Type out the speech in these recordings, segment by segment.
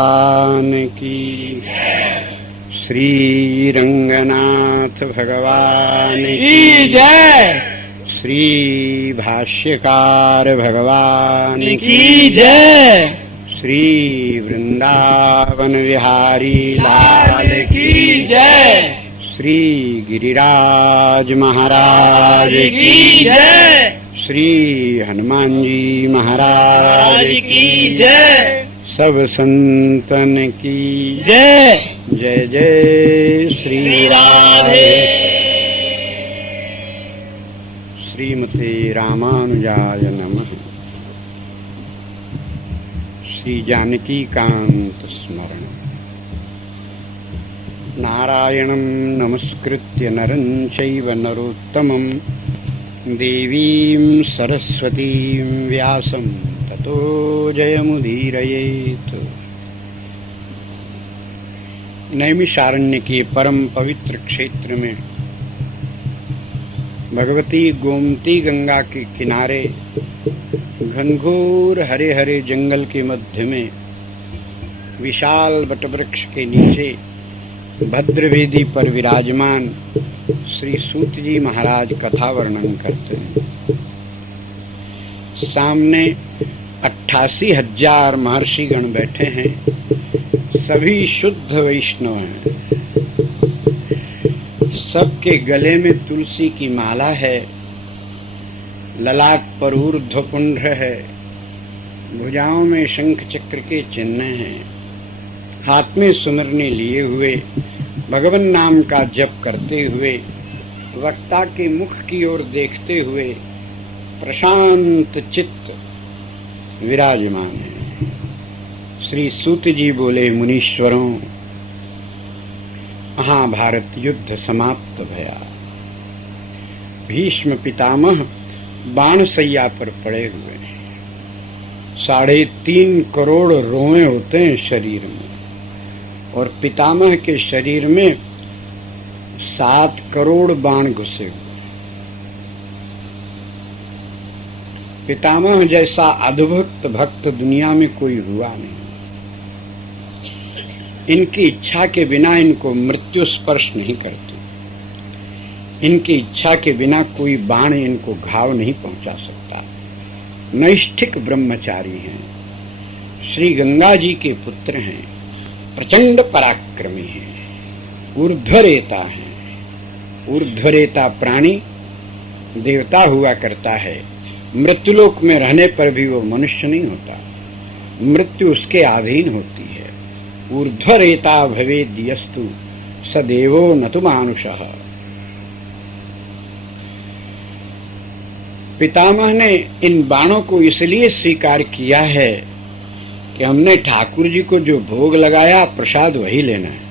भगवान की, श्री रंगनाथ भगवान की जय, श्री भाष्यकार भगवान की जय, श्री वृंदावन विहारी लाल की जय, श्री गिरिराज महाराज की जय, श्री हनुमान जी महाराज की जय, सब संतन की जय। जय जय श्री राधे। श्रीमते रामानुजाय नमः। श्री जानकी कांत स्मरण। नारायणं नमस्कृत्य नरं चैव नरोत्तमं देवीं सरस्वतीं व्यासं ततो जयमुदीरयेत्। नैमिषारण्य के परम पवित्र क्षेत्र में भगवती गोमती गंगा के किनारे घनघोर हरे हरे जंगल के मध्य में विशाल वटवृक्ष के नीचे भद्रवेदी पर विराजमान श्री सूत जी महाराज कथा वर्णन करते हैं। सामने 88,000 महर्षिगण बैठे हैं, सभी शुद्ध वैष्णव हैं। सबके गले में तुलसी की माला है, ललाट पर ऊर्ध्वपुंड है, भुजाओं में शंख चक्र के चिन्ह हैं, हाथ में सुनरने लिए हुए भगवान नाम का जप करते हुए वक्ता के मुख की ओर देखते हुए प्रशांत चित्त विराजमान है। श्री सूत जी बोले, मुनीश्वरों, महाभारत युद्ध समाप्त भया। भीष्म पितामह बाणशैया पर पड़े हुए हैं। 3.5 करोड़ रोए होते हैं शरीर में, और पितामह के शरीर में 7 करोड़ बाण घुसे हुए। पितामह जैसा अद्भुत भक्त दुनिया में कोई हुआ नहीं। इनकी इच्छा के बिना इनको मृत्यु स्पर्श नहीं करती। इनकी इच्छा के बिना कोई बाण इनको घाव नहीं पहुंचा सकता। नैष्ठिक ब्रह्मचारी हैं, श्री गंगा जी के पुत्र हैं, प्रचंड पराक्रमी हैं, ऊर्ध्वरेता हैं। ऊर्ध्वरेता प्राणी देवता हुआ करता है, मृत्युलोक में रहने पर भी वो मनुष्य नहीं होता, मृत्यु उसके अधीन होती है। ऊर्ध्वरेता भवेद् यस्तु स देवो न तु मानुषः। पितामह ने इन बाणों को इसलिए स्वीकार किया है कि हमने ठाकुर जी को जो भोग लगाया प्रसाद वही लेना है।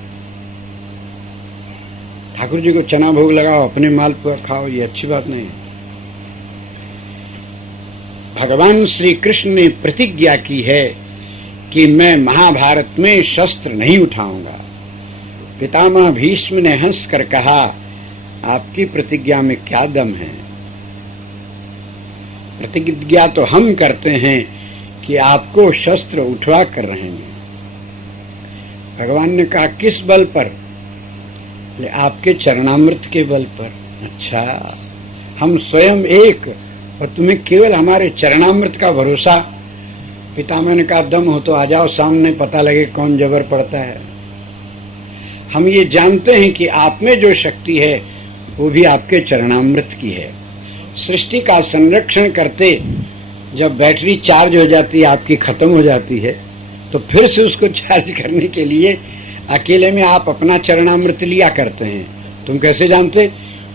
ठाकुर जी को चना भोग लगाओ, अपने माल पर खाओ, ये अच्छी बात नहीं है। भगवान श्री कृष्ण ने प्रतिज्ञा की है कि मैं महाभारत में शस्त्र नहीं उठाऊंगा। पितामह भीष्म ने हंसकर कहा, आपकी प्रतिज्ञा में क्या दम है? प्रतिज्ञा तो हम करते हैं कि आपको शस्त्र उठवा कर रहेंगे। भगवान ने कहा, किस बल पर? आपके चरणामृत के बल पर। अच्छा, हम स्वयं एक और तुम्हें केवल हमारे चरणामृत का भरोसा। पितामह ने कहा, दम हो तो आ जाओ सामने, पता लगे कौन जबर पड़ता है। हम ये जानते हैं कि आप में जो शक्ति है वो भी आपके चरणामृत की है। सृष्टि का संरक्षण करते जब बैटरी चार्ज हो जाती है, आपकी खत्म हो जाती है, तो फिर से उसको चार्ज करने के लिए अकेले में आप अपना चरणामृत लिया करते हैं। तुम कैसे जानते?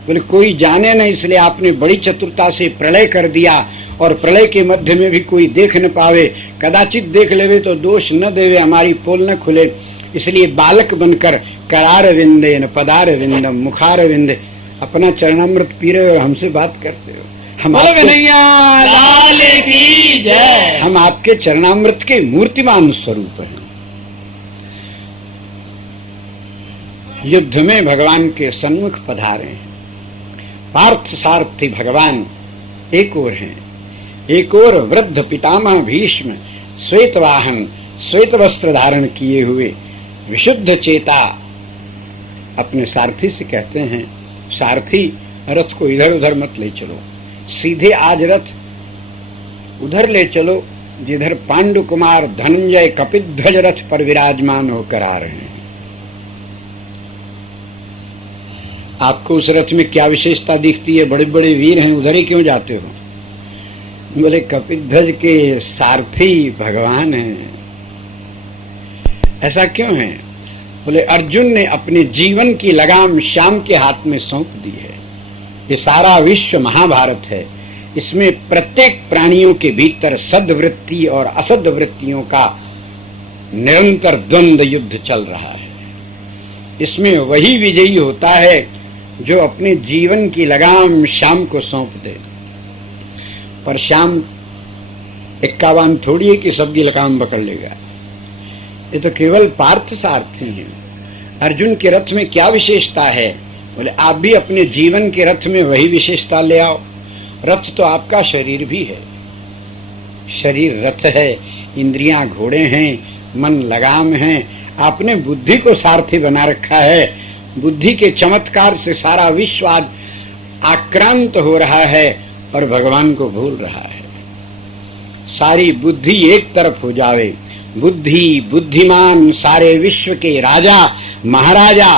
बोले, कोई जाने नहीं, इसलिए आपने बड़ी चतुरता से प्रलय कर दिया, और प्रलय के मध्य में भी कोई देख न पावे, कदाचित देख लेवे तो दोष न देवे, हमारी पोल न खुले, इसलिए बालक बनकर करार विंदे न पदार विंदम मुखार विंदे अपना चरणामृत पी रहे हो और हमसे बात करते हो। हम आपके चरणामृत के मूर्तिमान स्वरूप हैं। युद्ध में भगवान के सन्मुख पधारे हैं। पार्थ सारथी भगवान एक ओर हैं, एक ओर वृद्ध पितामह भीष्म, श्वेतवाहन श्वेत वस्त्र धारण किए हुए विशुद्ध चेता अपने सारथी से कहते हैं, सारथी रथ को इधर उधर मत ले चलो, सीधे आज रथ उधर ले चलो जिधर पांडु कुमार धनंजय कपिध्वज रथ पर विराजमान होकर आ रहे हैं। आपको उस रथ में क्या विशेषता दिखती है? बड़े बड़े वीर हैं, उधर ही क्यों जाते हो? बोले कपिध्वज के सारथी भगवान हैं। ऐसा क्यों है? बोले अर्जुन ने अपने जीवन की लगाम श्याम के हाथ में सौंप दी है। ये सारा विश्व महाभारत है, इसमें प्रत्येक प्राणियों के भीतर सद्वृत्ति और असद्वृत्तियों का निरंतर द्वंद्व युद्ध चल रहा है। इसमें वही विजयी होता है जो अपने जीवन की लगाम श्याम को सौंप दे। पर श्याम 51 थोड़ी है कि सबकी लगाम पकड़ लेगा। ये तो केवल पार्थ सारथी हैं। अर्जुन के रथ में क्या विशेषता है? बोले आप भी अपने जीवन के रथ में वही विशेषता ले आओ। रथ तो आपका शरीर भी है, शरीर रथ है, इंद्रियां घोड़े हैं, मन लगाम है। आपने बुद्धि को सारथी बना रखा है। बुद्धि के चमत्कार से सारा विश्व आज आक्रांत हो रहा है और भगवान को भूल रहा है। सारी बुद्धि एक तरफ हो जावे, बुद्धि बुद्धिमान सारे विश्व के राजा महाराजा,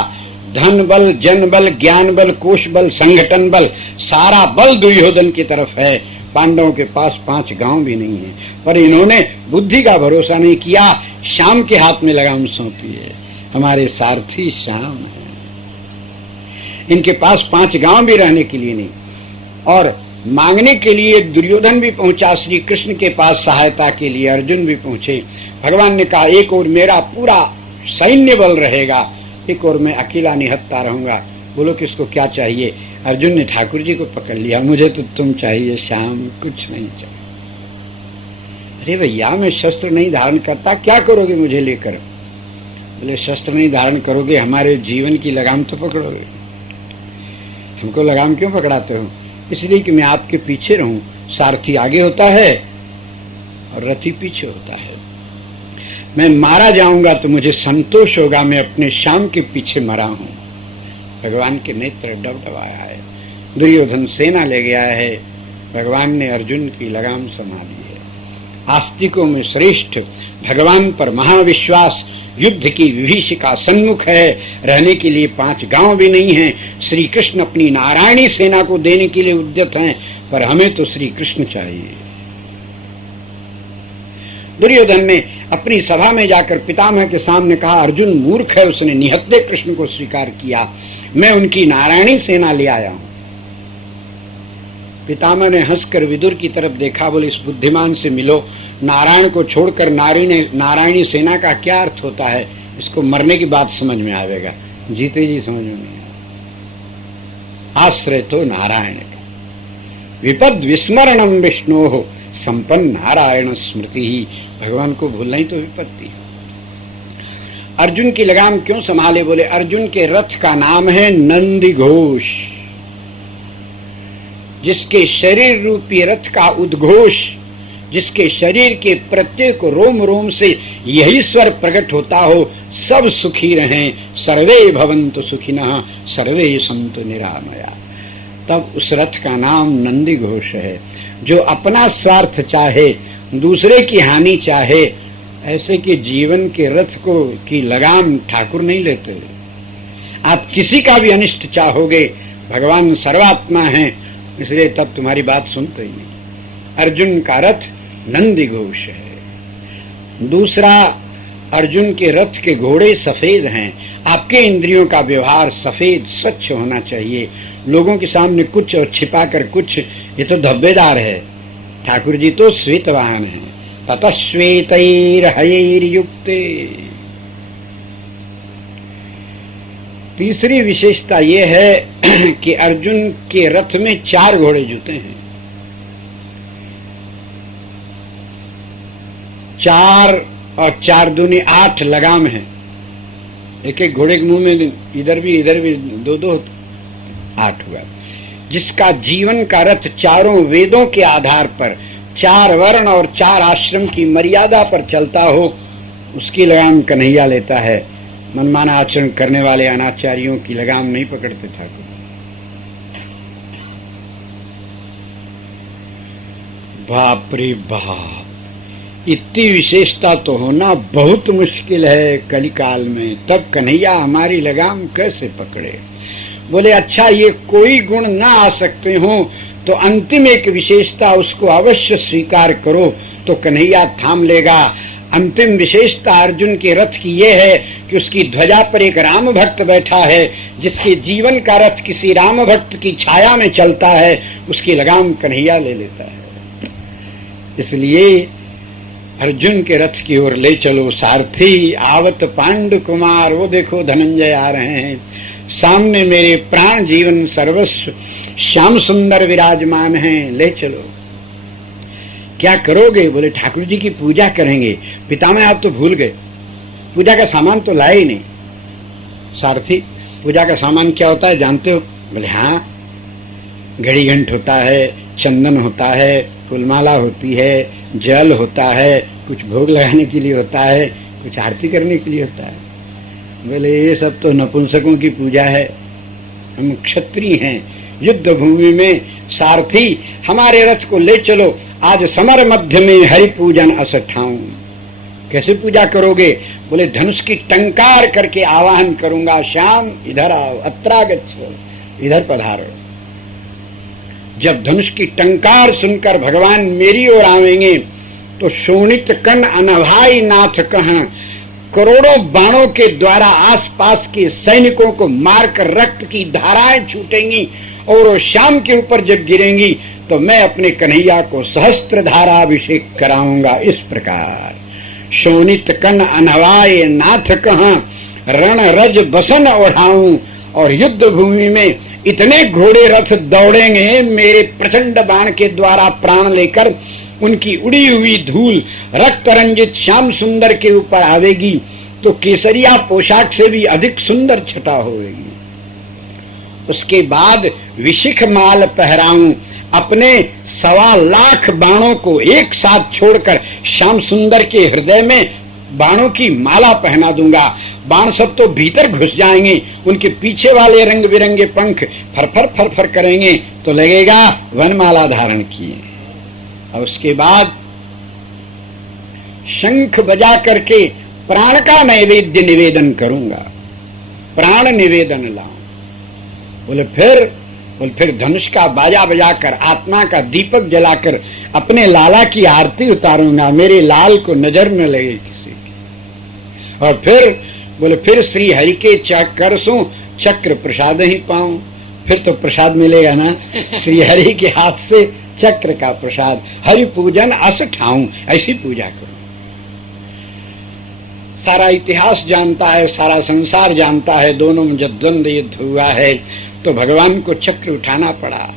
धन बल जन बल ज्ञान बल कोश बल संगठन बल, सारा बल दुर्योधन की तरफ है। पांडवों के पास 5 गांव भी नहीं है, पर इन्होंने बुद्धि का भरोसा नहीं किया, श्याम के हाथ में लगाम सौंपी है। हमारे सारथी श्याम है। इनके पास 5 गांव भी रहने के लिए नहीं, और मांगने के लिए दुर्योधन भी पहुंचा श्री कृष्ण के पास सहायता के लिए, अर्जुन भी पहुंचे। भगवान ने कहा एक और मेरा पूरा सैन्य बल रहेगा, एक और मैं अकेला निहत्ता रहूंगा। बोलो किसको क्या चाहिए? अर्जुन ने ठाकुर जी को पकड़ लिया, मुझे तो तुम चाहिए श्याम, कुछ नहीं चाहिए। अरे भैया मैं शस्त्र नहीं धारण करता, क्या करोगे मुझे लेकर? बोले शस्त्र नहीं धारण करोगे, हमारे जीवन की लगाम तो पकड़ोगे। हमको लगाम क्यों पकड़ाते हो? इसलिए कि मैं आपके पीछे रहूं। सारथी आगे होता है और रथी पीछे होता है। मैं मारा जाऊंगा तो मुझे संतोष होगा, मैं अपने श्याम के पीछे मरा हूं। भगवान के नेत्र डबडबाया है। दुर्योधन सेना ले गया है, भगवान ने अर्जुन की लगाम संभाली है। आस्तिकों में श्रेष्ठ, भगवान पर महाविश्वास, युद्ध की विभीषिका सन्मुख है, रहने के लिए 5 गांव भी नहीं है। श्री कृष्ण अपनी नारायणी सेना को देने के लिए उद्यत हैं, पर हमें तो श्री कृष्ण चाहिए। दुर्योधन ने अपनी सभा में जाकर पितामह के सामने कहा अर्जुन मूर्ख है, उसने निहत्ते कृष्ण को स्वीकार किया, मैं उनकी नारायणी सेना ले आया हूं। पितामह ने हंसकर विदुर की तरफ देखा, बोले इस बुद्धिमान से मिलो, नारायण को छोड़कर नारायणी सेना का क्या अर्थ होता है? इसको मरने की बात समझ में आवेगा, जीते जी समझ में नहीं आएगा। आश्रय तो नारायण का, विपद विस्मरणम विष्णो संपन्न नारायण स्मृति ही। भगवान को भूलना ही तो विपत्ति। अर्जुन की लगाम क्यों संभाले? बोले अर्जुन के रथ का नाम है नंदी घोष। जिसके शरीर रूपी रथ का उद्घोष, जिसके शरीर के प्रत्येक रोम रोम से यही स्वर प्रकट होता हो, सब सुखी रहें, सर्वे भवन्तु सुखिनः सर्वे सन्तु निरामया। तब उस रथ का नाम नंदी घोष है। जो अपना स्वार्थ चाहे, दूसरे की हानि चाहे, ऐसे कि जीवन के रथ को की लगाम ठाकुर नहीं लेते। आप किसी का भी अनिष्ट चाहोगे, भगवान सर्वात्मा है, इसलिए तब तुम्हारी बात सुनते ही नहीं। अर्जुन का रथ नंदी घोष है। दूसरा, अर्जुन के रथ के घोड़े सफेद हैं। आपके इंद्रियों का व्यवहार सफेद स्वच्छ होना चाहिए। लोगों के सामने कुछ और छिपाकर कुछ, ये तो धब्बेदार है। ठाकुर जी तो श्वेत वाहन है, ततः श्वेतैर्हयैर्युक्ते। तीसरी विशेषता ये है कि अर्जुन के रथ में 4 घोड़े जुते हैं। 4 और 4 दूनी 8 लगाम है। एक एक घोड़े के मुंह में इधर भी 2 8 हुआ। जिसका जीवन का रथ चारों वेदों के आधार पर, 4 वर्ण और 4 आश्रम की मर्यादा पर चलता हो, उसकी लगाम कन्हैया लेता है। मनमाना आचरण करने वाले अनाचारियों की लगाम नहीं पकड़ते ठाकुर। बाप रे बाप, इतनी विशेषता तो होना बहुत मुश्किल है कलिकाल में, तब कन्हैया हमारी लगाम कैसे पकड़े। बोले अच्छा, ये कोई गुण ना आ सकते हो तो अंतिम एक विशेषता उसको अवश्य स्वीकार करो तो कन्हैया थाम लेगा। अंतिम विशेषता अर्जुन के रथ की ये है कि उसकी ध्वजा पर एक राम भक्त बैठा है। जिसके जीवन का रथ किसी राम भक्त की छाया में चलता है, उसकी लगाम कन्हैया ले लेता है। इसलिए अर्जुन के रथ की ओर ले चलो सारथी, आवत पांडु कुमार। वो देखो धनंजय आ रहे हैं, सामने मेरे प्राण जीवन सर्वस्व श्याम सुंदर विराजमान हैं, ले चलो। क्या करोगे? बोले ठाकुर जी की पूजा करेंगे। पितामह आप तो भूल गए, पूजा का सामान तो लाए ही नहीं। सारथी, पूजा का सामान क्या होता है जानते हो? बोले हाँ, घड़ी घंट होता है, चंदन होता है, फूलमाला होती है, जल होता है, कुछ भोग लगाने के लिए होता है, कुछ आरती करने के लिए होता है। बोले ये सब तो नपुंसकों की पूजा है, हम क्षत्रिय हैं, युद्ध भूमि में। सारथी, हमारे रथ को ले चलो, आज समर मध्य में हरि पूजन असठाऊं। कैसे पूजा करोगे? बोले धनुष की टंकार करके आवाहन करूंगा, श्याम इधर आओ, अत्रागच्छो, इधर पधारो। जब धनुष की टंकार सुनकर भगवान मेरी ओर आवेंगे तो शोणित कन अनभाई नाथ कहां, करोड़ों बाणों के द्वारा आसपास के सैनिकों को मारकर रक्त की धाराएं छूटेंगी और वो श्याम के ऊपर जब गिरेंगी तो मैं अपने कन्हैया को सहस्त्र धारा अभिषेक कराऊंगा। इस प्रकार शोणित कन अनवाय नाथ कहां, रण रज बसन ओढ़ाऊं। और युद्ध भूमि में इतने घोड़े रथ दौड़ेंगे मेरे प्रचंड बाण के द्वारा प्राण लेकर, उनकी उड़ी हुई धूल रक्त रंजित श्याम सुंदर के ऊपर आवेगी तो केसरिया पोशाक से भी अधिक सुंदर छटा होगी। उसके बाद विशिख माल पहराऊं, अपने 1.25 लाख बाणों को एक साथ छोड़कर श्याम सुंदर के हृदय में बाणों की माला पहना दूंगा। बाण सब तो भीतर घुस जाएंगे, उनके पीछे वाले रंग बिरंगे पंख फरफर फरफर करेंगे तो लगेगा वनमाला धारण किए। और उसके बाद शंख बजा करके प्राण का नैवेद्य निवेदन करूंगा, प्राण निवेदन लाऊं। बोले फिर धनुष का बाजा बजाकर, आत्मा का दीपक जलाकर अपने लाला की आरती उतारूंगा, मेरे लाल को नजर न लगे किसी की। और फिर श्री हरि के चक्र सो चक्र प्रसाद ही पाऊं। फिर तो प्रसाद मिलेगा ना, श्री हरि के हाथ से चक्र का प्रसाद। हरि पूजन अस ठाऊं, ऐसी पूजा करूं। सारा इतिहास जानता है, सारा संसार जानता है, दोनों में जब द्वंद्व युद्ध हुआ है तो भगवान को चक्र उठाना पड़ा।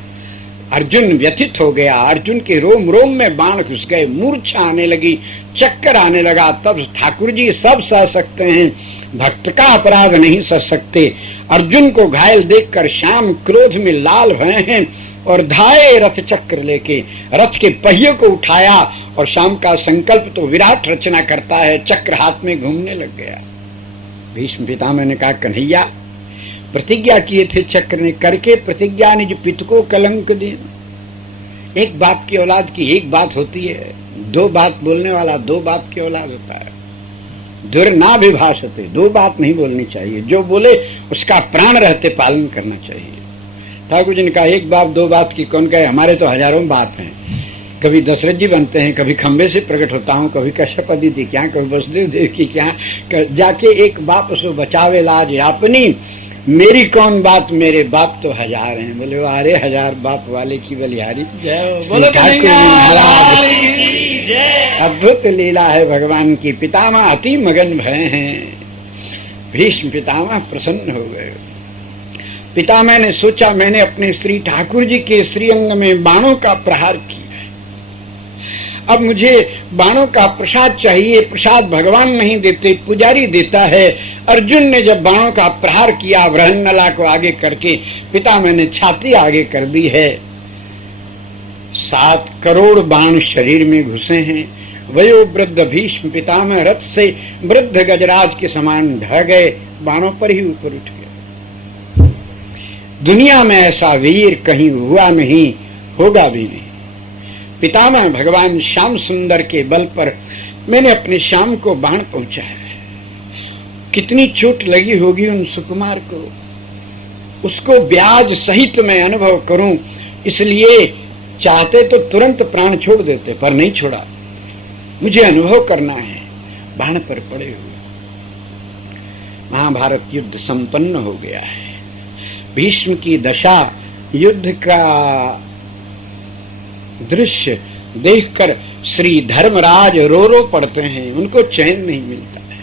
अर्जुन व्यथित हो गया, अर्जुन के रोम रोम में बाण घुस गए, मूर्छा आने लगी, चक्कर आने लगा। तब ठाकुर जी सब सह सकते हैं, भक्त का अपराध नहीं सह सकते। अर्जुन को घायल देखकर श्याम क्रोध में लाल भये हैं और धाये रथ चक्र लेके रथ के पहिए को उठाया और श्याम का संकल्प तो विराट रचना करता है, चक्र हाथ में घूमने लग गया। भीष्म पितामह ने कहा, कन्हैया प्रतिज्ञा किए थे चक्र ने, करके प्रतिज्ञा निज पिता को कलंक दे। एक बाप की औलाद की एक बात होती है, 2 बात बोलने वाला 2 बाप की औलाद होता है। दुर्नाभिभाषते, 2 बात नहीं बोलनी चाहिए, जो बोले उसका प्राण रहते पालन करना चाहिए। ठाकुर जी ने कहा, 1 बात 2 बात की कौन कहे, हमारे तो हजारों बात हैं। कभी दशरथ जी बनते हैं, कभी खंबे से प्रकट होता हूँ, कभी कश्यप अदिति क्या, कभी वसुदेव देव की क्या, जाके एक बाप उसको बचावे लाज अपनी, मेरी कौन बात, मेरे बाप तो 1000 हैं। बोले अरे 1000 बाप वाले की बलिहारी जय, बोले अद्भुत लीला है भगवान की। पितामह अति मगन भय हैं। भीष्म पितामह प्रसन्न हो गए। पितामह ने सोचा, मैंने अपने श्री ठाकुर जी के श्रीअंग में बाणों का प्रहार किया, अब मुझे बाणों का प्रसाद चाहिए। प्रसाद भगवान नहीं देते, पुजारी देता है। अर्जुन ने जब बाणों का प्रहार किया, बृहन्नला को आगे करके, पितामह ने छाती आगे कर दी है। 7 करोड़ बाण शरीर में घुसे हैं। वयो वृद्ध भीष्म पितामह रथ से वृद्ध गजराज के समान ढह गए, बाणों पर ही ऊपर उठ गए। दुनिया में ऐसा वीर कहीं हुआ नहीं, होगा भी नहीं। पितामह भगवान श्याम सुंदर के बल पर मैंने अपने श्याम को बाण पहुंचाया है। कितनी चोट लगी होगी उन सुकुमार को, उसको ब्याज सहित मैं अनुभव करूं, इसलिए चाहते तो तुरंत प्राण छोड़ देते, पर नहीं छोड़ा। मुझे अनुभव करना है। बाण पर पड़े हुए महाभारत युद्ध संपन्न हो गया है। भीष्म की दशा, युद्ध का दृश्य देखकर श्री धर्मराज रो रो पड़ते हैं, उनको चैन नहीं मिलता है।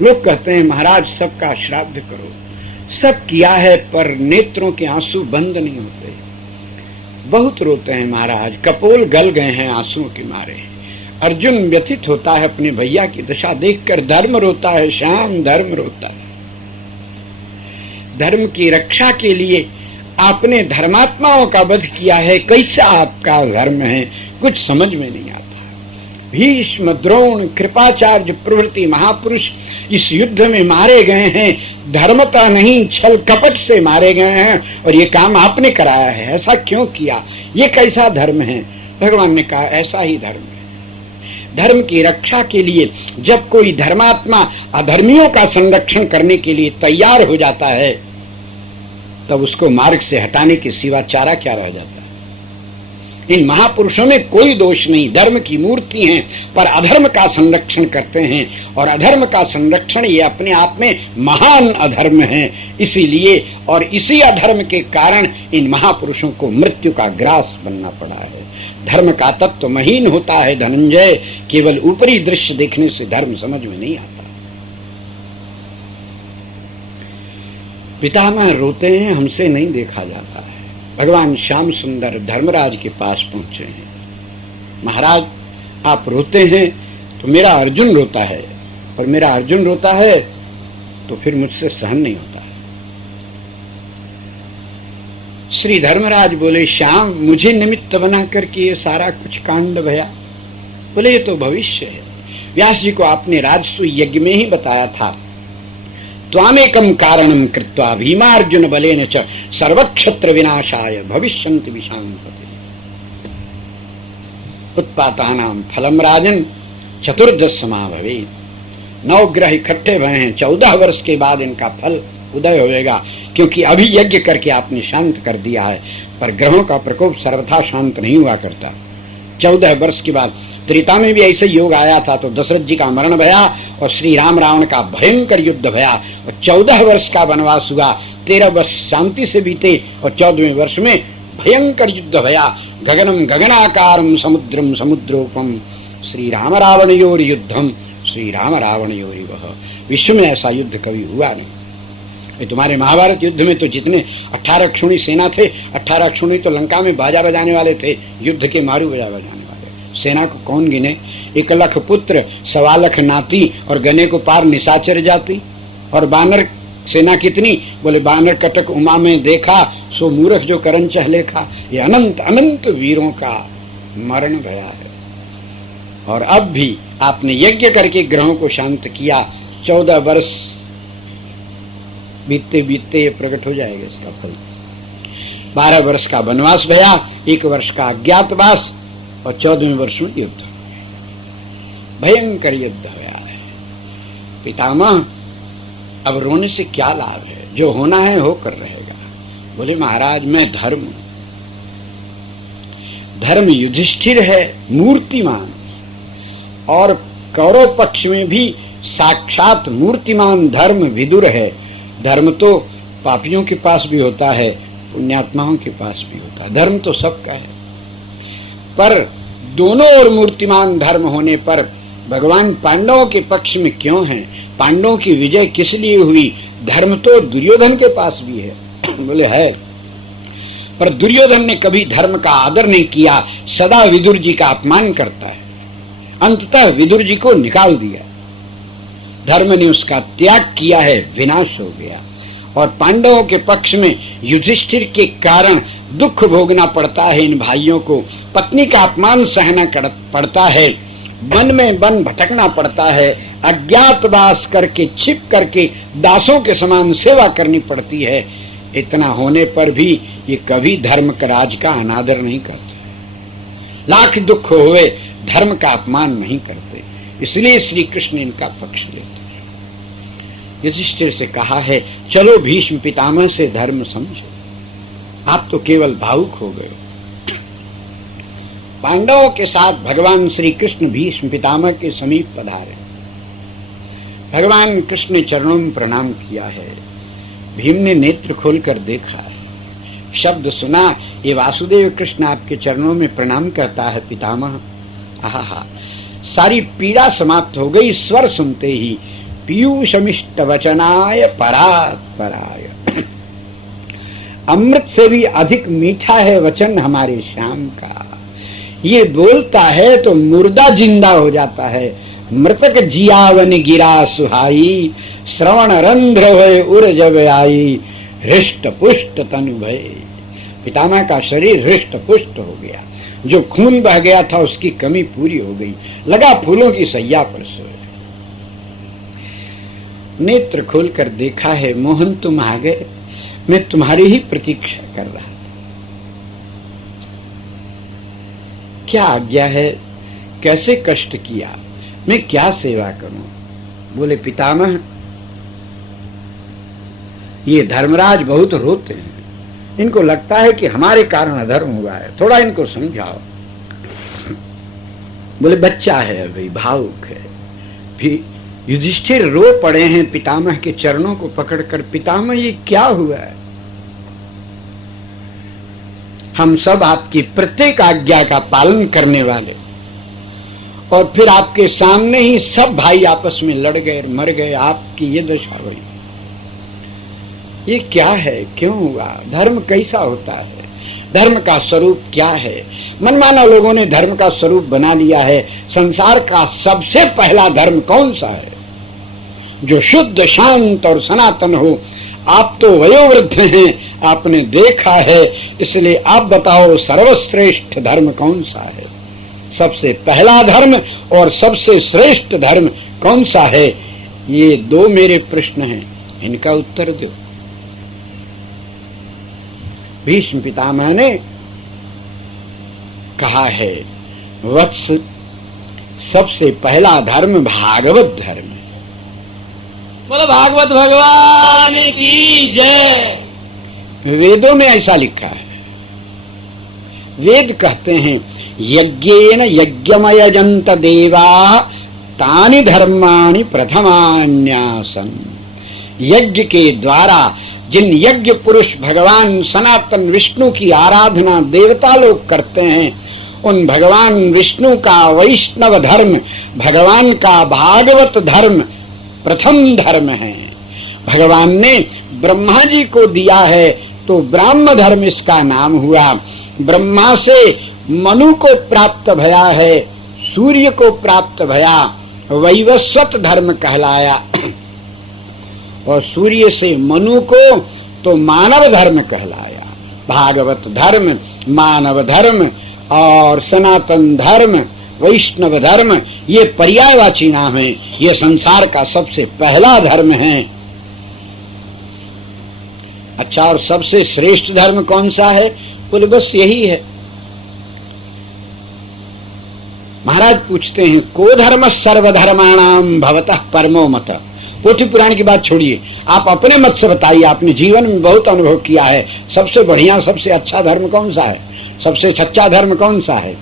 लोग कहते हैं महाराज सबका श्राद्ध करो। सब किया है पर नेत्रों के आंसू बंद नहीं होते। बहुत रोते हैं महाराज, कपोल गल गए हैं आंसुओं के मारे। अर्जुन व्यथित होता है अपने भैया की दशा देखकर, धर्म रोता है, श्याम धर्म रोता है। धर्म की रक्षा के लिए आपने धर्मात्माओं का वध किया है, कैसा आपका धर्म है कुछ समझ में नहीं आता। भीष्म, द्रोण, कृपाचार्य प्रभृति महापुरुष इस युद्ध में मारे गए हैं, धर्मता नहीं छल कपट से मारे गए हैं, और ये काम आपने कराया है। ऐसा क्यों किया? ये कैसा धर्म है? भगवान ने कहा ऐसा ही धर्म है। धर्म की रक्षा के लिए जब कोई धर्मात्मा अधर्मियों का संरक्षण करने के लिए तैयार हो जाता है, तब उसको मार्ग से हटाने के सिवा चारा क्या रह जाता है? इन महापुरुषों में कोई दोष नहीं, धर्म की मूर्ति हैं, पर अधर्म का संरक्षण करते हैं, और अधर्म का संरक्षण ये अपने आप में महान अधर्म है। इसीलिए और इसी अधर्म के कारण इन महापुरुषों को मृत्यु का ग्रास बनना पड़ा है। धर्म का तत्व महीन होता है धनंजय, केवल ऊपरी दृश्य देखने से धर्म समझ में नहीं आता। पितामह रोते हैं, हमसे नहीं देखा जाता है। भगवान श्याम सुंदर धर्मराज के पास पहुंचे हैं। महाराज आप रोते हैं तो मेरा अर्जुन रोता है, और मेरा अर्जुन रोता है तो फिर मुझसे सहन नहीं होता है। श्री धर्मराज बोले, श्याम मुझे निमित्त बना करके ये सारा कुछ कांड भया? बोले ये तो भविष्य है। व्यास जी को आपने राजसू यज्ञ में ही बताया था। त्वामेकं कारणं कृत्वा भीमार्जुन बलेन च सर्वक्षत्र विनाशाय भविष्यन्ति विशांपते। उत्पातानां फलम राजन चतुर्दश समा भवेत्। 9 ग्रह इकट्ठे भए हैं, 14 वर्ष के बाद इनका फल उदय होएगा, क्योंकि अभी यज्ञ करके आपने शांत कर दिया है। पर ग्रहों का प्रकोप सर्वथा शांत नहीं हुआ करता। 14 वर्ष के बाद त्रेता में भी ऐसे योग आया था, तो दशरथ जी का मरण भया और श्री राम रावण का भयंकर युद्ध भया, और 14 वर्ष का वनवास हुआ। 13 वर्ष शांति से बीते और 14वें वर्ष में भयंकर युद्ध भया। गगनम गगनाकारम समुद्रम समुद्रोपम श्री राम रावणयोर युद्धम श्री राम रावणयोरिवः। विश्व में ऐसा युद्ध कभी हुआ नहीं। तुम्हारे महाभारत युद्ध में तो जितने 18 क्षुणी सेना थे, 18 क्षुणी तो लंका में बाजा बजाने वाले थे, युद्ध के मारू बाजा बजाने वाले। सेना को कौन गिने? 1 लाख पुत्र, 1.25 लाख नाती, और गने को पार निशाचर जाती। और बानर सेना कितनी? बोले बानर कटक उमा में देखा, सो मूर्ख जो करन चहले खा। ये अनंत अनंत वीरों का मरण भया है। और अब भी आपने यज्ञ करके ग्रहों को शांत किया। 14 वर्ष बीतते बीतते ये प्रकट हो जाएगा इसका फल। 12 वर्ष का वनवास भया, 1 वर्ष का अज्ञातवास, और 14वें वर्ष में युद्ध। भयंकर युद्ध हुआ है। पितामह अब रोने से क्या लाभ है? जो होना है होकर रहेगा। बोले महाराज मैं धर्म युधिष्ठिर है मूर्तिमान, और कौरव पक्ष में भी साक्षात मूर्तिमान धर्म विदुर है। धर्म तो पापियों के पास भी होता है, पुण्यात्माओं के पास भी होता है। धर्म तो सबका है, पर दोनों ओर मूर्तिमान धर्म होने पर भगवान पांडवों के पक्ष में क्यों हैं? पांडवों की विजय किस लिए हुई? धर्म तो दुर्योधन के पास भी है। बोले है, पर दुर्योधन ने कभी धर्म का आदर नहीं किया, सदा विदुर जी का अपमान करता है। अंततः विदुर जी को निकाल दिया, धर्म ने उसका त्याग किया है, विनाश हो गया। और पांडवों के पक्ष में युधिष्ठिर के कारण दुख भोगना पड़ता है इन भाइयों को, पत्नी का अपमान सहना पड़ता है, वन में वन भटकना पड़ता है, अज्ञातवास करके छिप करके दासों के समान सेवा करनी पड़ती है। इतना होने पर भी ये कभी धर्म का राज का अनादर नहीं करते, लाख दुख हुए धर्म का अपमान नहीं करते। इसलिए श्री कृष्ण इनका पक्ष लेते हैं। युधिष्ठिर से कहा है, चलो भीष्म पितामह से धर्म समझो, आप तो केवल भावुक हो गए। पांडवों के साथ भगवान श्री कृष्ण भीष्म पितामह के समीप पधारे। भगवान कृष्ण ने चरणों में प्रणाम किया है। भीम ने नेत्र खोलकर देखा है, शब्द सुना, ये वासुदेव कृष्ण आपके चरणों में प्रणाम करता है पितामह। आहा, सारी पीड़ा समाप्त हो गई स्वर सुनते ही। पीयूषमिष्ट वचनाय परात्पराय, अमृत से भी अधिक मीठा है वचन हमारे श्याम का। ये बोलता है तो मुर्दा जिंदा हो जाता है। मृतक जियावन गिरा सुहाई, श्रवण रंध्र हुए उर जब आई, हृष्ट पुष्ट तनु भय। पितामह का शरीर हृष्ट पुष्ट हो गया, जो खून बह गया था उसकी कमी पूरी हो गई, लगा फूलों की सैया पर सोए। नेत्र खोलकर देखा है, मोहन तुम आ गए, मैं तुम्हारी ही प्रतीक्षा कर रहा था। क्या आज्ञा है, कैसे कष्ट किया, मैं क्या सेवा करूं? बोले पितामह, ये धर्मराज बहुत रोते हैं, इनको लगता है कि हमारे कारण अधर्म हुआ है, थोड़ा इनको समझाओ। बोले बच्चा है, अभी भावुक है। फिर युधिष्ठिर रो पड़े हैं पितामह के चरणों को पकड़कर, पितामह ये क्या हुआ है? हम सब आपकी प्रत्येक आज्ञा का पालन करने वाले, और फिर आपके सामने ही सब भाई आपस में लड़ गए, मर गए, आपकी ये दशा हुई। ये क्या है, क्यों हुआ? धर्म कैसा होता है? धर्म का स्वरूप क्या है? मनमाना लोगों ने धर्म का स्वरूप बना लिया है। संसार का सबसे पहला धर्म कौन सा है? जो शुद्ध, शांत और सनातन हो। आप तो वयोवृद्ध हैं, आपने देखा है, इसलिए आप बताओ सर्वश्रेष्ठ धर्म कौन सा है? सबसे पहला धर्म और सबसे श्रेष्ठ धर्म कौन सा है? ये दो मेरे प्रश्न हैं, इनका उत्तर दो। भीष्म पितामह ने कहा है, वत्स, सबसे पहला धर्म भागवत धर्म है। बोलो भागवत भगवान की जय। वेदों में ऐसा लिखा है। वेद कहते हैं, यज्ञेन यज्ञमयजन्त देवा तानि धर्माणि प्रथमान्यासन्। यज्ञ के द्वारा जिन यज्ञ पुरुष भगवान सनातन विष्णु की आराधना देवता लोग करते हैं, उन भगवान विष्णु का वैष्णव धर्म, भगवान का भागवत धर्म प्रथम धर्म है। भगवान ने ब्रह्मा जी को दिया है तो ब्राह्म धर्म इसका नाम हुआ। ब्रह्मा से मनु को प्राप्त भया है, सूर्य को प्राप्त भया, वैवस्वत धर्म कहलाया, और सूर्य से मनु को तो मानव धर्म कहलाया। भागवत धर्म, मानव धर्म और सनातन धर्म, वैष्णव धर्म, ये पर्यायवाची नाम है। ये संसार का सबसे पहला धर्म है। अच्छा, और सबसे श्रेष्ठ धर्म कौन सा है? बोले बस यही है। महाराज पूछते हैं, को धर्म सर्वधर्माणाम भवतः परमो मत। पोथी पुराण की बात छोड़िए, आप अपने मत से बताइए, आपने जीवन में बहुत अनुभव किया है, सबसे बढ़िया, सबसे अच्छा धर्म कौन सा है? सबसे सच्चा धर्म कौन सा है?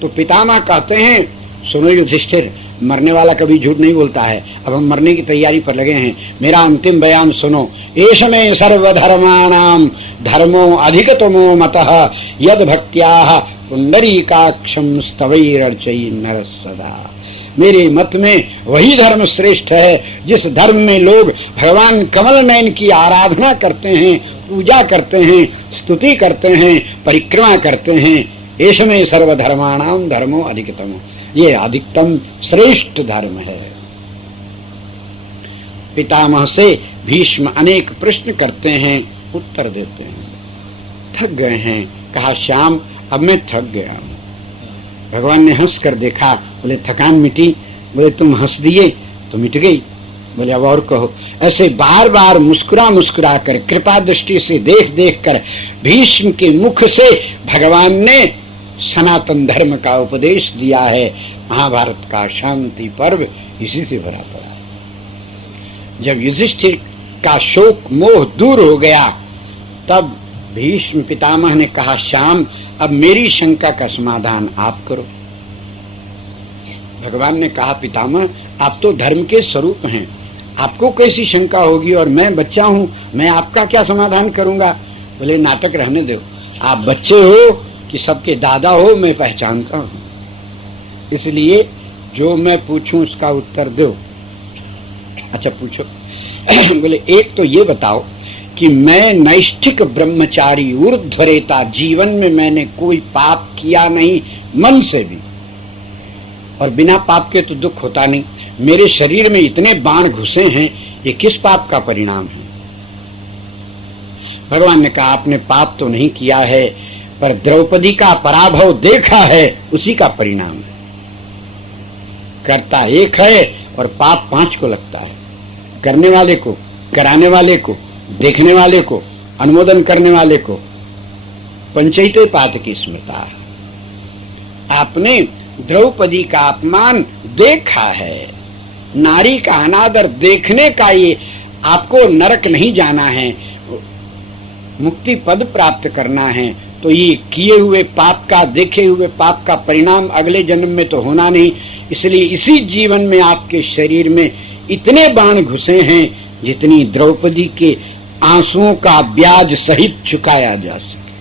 तो पितामह कहते हैं, सुनो युधिष्ठिर, मरने वाला कभी झूठ नहीं बोलता है। अब हम मरने की तैयारी पर लगे हैं, मेरा अंतिम बयान सुनो। एष में सर्वधर्माणाम धर्मो अधिकतमो मतः यद भक्त्याः पुंडरीकाक्षं स्तवैरर्चयि नरः सदा। मेरे मत में वही धर्म श्रेष्ठ है जिस धर्म में लोग भगवान कमल नयन की आराधना करते हैं, पूजा करते हैं, स्तुति करते हैं, परिक्रमा करते हैं। एष में सर्वधर्माणाम धर्मो अधिकतमो, ये अधिकतम श्रेष्ठ धर्म है। पितामह से भीष्म अनेक प्रश्न करते हैं, उत्तर देते हैं। थक गए हैं। कहा, श्याम अब मैं थक गया हूं, भगवान ने हंस कर देखा, बोले थकान मिटी? बोले तुम हंस दिए तो मिट गई। बोले अब और कहो। ऐसे बार बार मुस्कुरा मुस्कुरा कर, कृपा दृष्टि से देख देख कर भीष्म के मुख से भगवान ने सनातन धर्म का उपदेश दिया है। महाभारत का शांति पर्व इसी से भरा पड़ा। जब युधिष्ठिर का शोक मोह दूर हो गया, तब भीष्म पितामह ने कहा, श्याम अब मेरी शंका का समाधान आप करो। भगवान ने कहा, पितामह आप तो धर्म के स्वरूप हैं, आपको कैसी शंका होगी, और मैं बच्चा हूँ, मैं आपका क्या समाधान करूंगा। बोले नाटक रहने दो, आप बच्चे हो कि सबके दादा हो, मैं पहचानता हूँ, इसलिए जो मैं पूछूं उसका उत्तर दो। अच्छा पूछो। बोले एक तो ये बताओ कि मैं नैष्ठिक ब्रह्मचारी ऊर्ध्वरेता, जीवन में मैंने कोई पाप किया नहीं, मन से भी, और बिना पाप के तो दुख होता नहीं। मेरे शरीर में इतने बाण घुसे हैं, ये किस पाप का परिणाम है? भगवान ने कहा, आपने पाप तो नहीं किया है, पर द्रौपदी का पराभव देखा है, उसी का परिणाम है। करता एक है और पाप 5 को लगता है। करने वाले को, कराने वाले को, देखने वाले को, अनुमोदन करने वाले को पंचैते पात की स्मृता। आपने द्रौपदी का अपमान देखा है, नारी का अनादर देखने का ये आपको नरक नहीं जाना है, मुक्ति पद प्राप्त करना है, तो ये किए हुए पाप का, देखे हुए पाप का परिणाम अगले जन्म में तो होना नहीं। इसलिए इसी जीवन में आपके शरीर में इतने बाण घुसे हैं जितनी द्रौपदी के आंसुओं का ब्याज सहित चुकाया जा सके।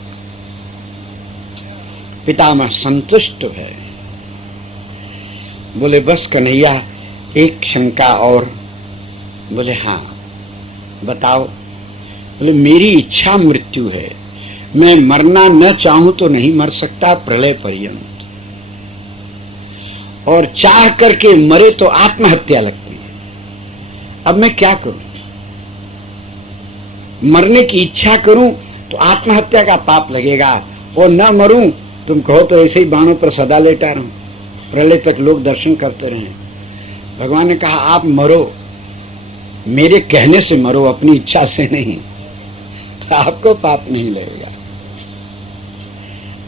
पितामह संतुष्ट है। बोले बस कन्हैया एक शंका और। बोले हाँ बताओ। बोले मेरी इच्छा मृत्यु है, मैं मरना न चाहूं तो नहीं मर सकता प्रलय पर्यंत, और चाह करके मरे तो आत्महत्या लगती है। अब मैं क्या करूं? मरने की इच्छा करूं तो आत्महत्या का पाप लगेगा, और न मरूं तुम कहो तो ऐसे ही बाणों पर सदा लेटा रहूं, प्रलय तक लोग दर्शन करते रहे। भगवान ने कहा आप मरो, मेरे कहने से मरो, अपनी इच्छा से नहीं, तो आपको पाप नहीं लगेगा।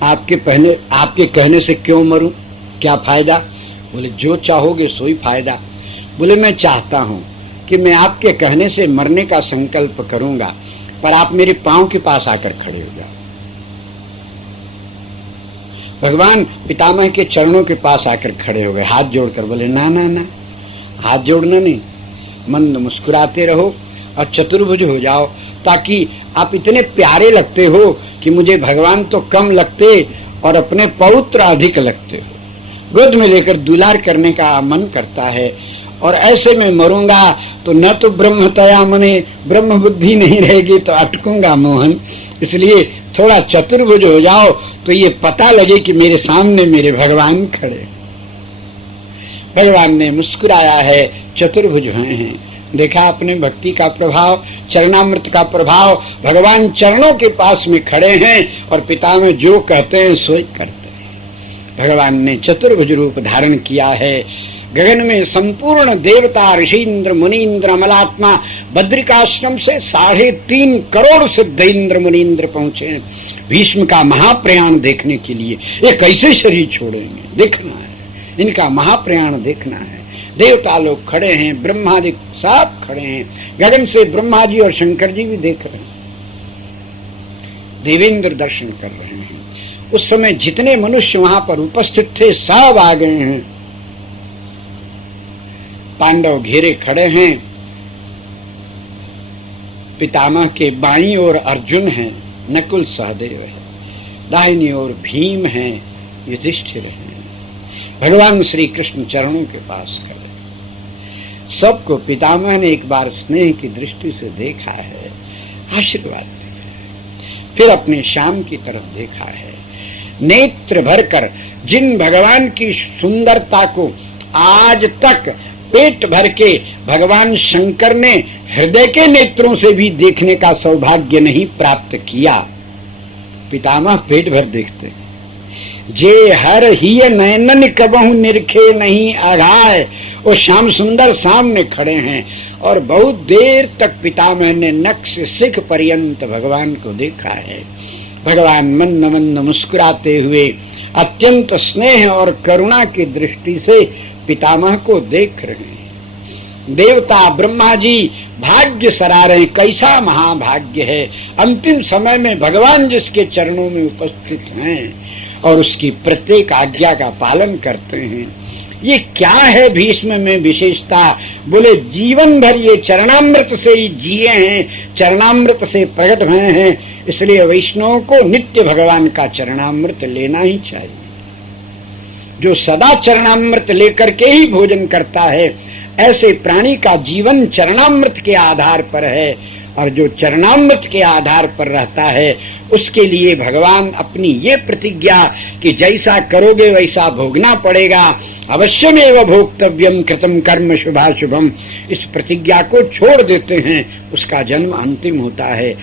आपके कहने से क्यों मरूं, क्या फायदा? बोले जो चाहोगे सोई फायदा। बोले मैं चाहता हूं कि मैं आपके कहने से मरने का संकल्प करूंगा, पर आप मेरे पांव के पास आकर खड़े हो जाओ। भगवान पितामह के चरणों के पास आकर खड़े हो गए, हाथ जोड़कर। बोले ना ना ना, हाथ जोड़ना नहीं, मंद मुस्कुराते रहो और चतुर्भुज हो जाओ, ताकि आप इतने प्यारे लगते हो कि मुझे भगवान तो कम लगते और अपने पौत्र अधिक लगते हो। गोद में लेकर दुलार करने का मन करता है, और ऐसे में मरूंगा तो न तो ब्रह्मतया मने, ब्रह्म बुद्धि नहीं रहेगी तो अटकूंगा मोहन। इसलिए थोड़ा चतुर्भुज हो जाओ तो ये पता लगे कि मेरे सामने मेरे भगवान खड़े। भगवान ने मुस्कुराया है, चतुर्भुज हुए हैं। देखा अपने भक्ति का प्रभाव, चरणामृत का प्रभाव। भगवान चरणों के पास में खड़े हैं और पिता में जो कहते हैं सोई करते हैं। भगवान ने चतुर्भुज रूप धारण किया है। गगन में संपूर्ण देवता, ऋषिन्द्र, मुनीन्द्र, अमलात्मा बद्रिकाश्रम से 3.5 करोड़ सिद्ध इंद्र मुनीन्द्र पहुंचे भीष्म का महाप्रयाण देखने के लिए। ये कैसे शरीर छोड़ेंगे, देखना है, इनका महाप्रयाण देखना है। देवता लोग खड़े हैं, ब्रह्मादि सब खड़े हैं, गगन से ब्रह्मा जी और शंकर जी भी देख रहे हैं, देवेंद्र दर्शन कर रहे हैं। उस समय जितने मनुष्य वहां पर उपस्थित थे सब आ गए हैं। पांडव घेरे खड़े हैं, पितामह के बाईं ओर अर्जुन है, नकुल सहदेव है, दाहिनी ओर भीम है, युधिष्ठिर है। भगवान श्री कृष्ण चरणों के पास खड़े। सबको पितामह ने एक बार स्नेह की दृष्टि से देखा है, आशीर्वाद दिया, फिर अपने श्याम की तरफ देखा है। नेत्र भरकर जिन भगवान की सुंदरता को आज तक पेट भर के भगवान शंकर ने हृदय के नेत्रों से भी देखने का सौभाग्य नहीं प्राप्त किया, पितामह पेट भर देखते हैं। जे हर ही नयनन कबहू निरखे नहीं आघाय। वो श्याम सुंदर सामने खड़े हैं और बहुत देर तक पितामह ने नख से सिख पर्यंत भगवान को देखा है। भगवान मंद मंद मुस्कुराते हुए अत्यंत स्नेह और करुणा की दृष्टि से पितामह को देख रहे हैं। देवता ब्रह्मा जी भाग्य सरा रहे, कैसा महाभाग्य है। अंतिम समय में भगवान जिसके चरणों में उपस्थित हैं और उसकी प्रत्येक आज्ञा का पालन करते हैं। ये क्या है भीष्म में विशेषता? बोले जीवन भर ये चरणामृत से ही जिए हैं, चरणामृत से प्रकट हुए हैं, इसलिए वैष्णवों को नित्य भगवान का चरणामृत लेना ही चाहिए। जो सदा चरणामृत लेकर के ही भोजन करता है, ऐसे प्राणी का जीवन चरणामृत के आधार पर है। और जो चरणामृत के आधार पर रहता है, उसके लिए भगवान अपनी ये प्रतिज्ञा कि जैसा करोगे वैसा भोगना पड़ेगा, अवश्यमेव भोक्तव्यम कृतम कर्म शुभाशुभम, इस प्रतिज्ञा को छोड़ देते हैं, उसका जन्म अंतिम होता है।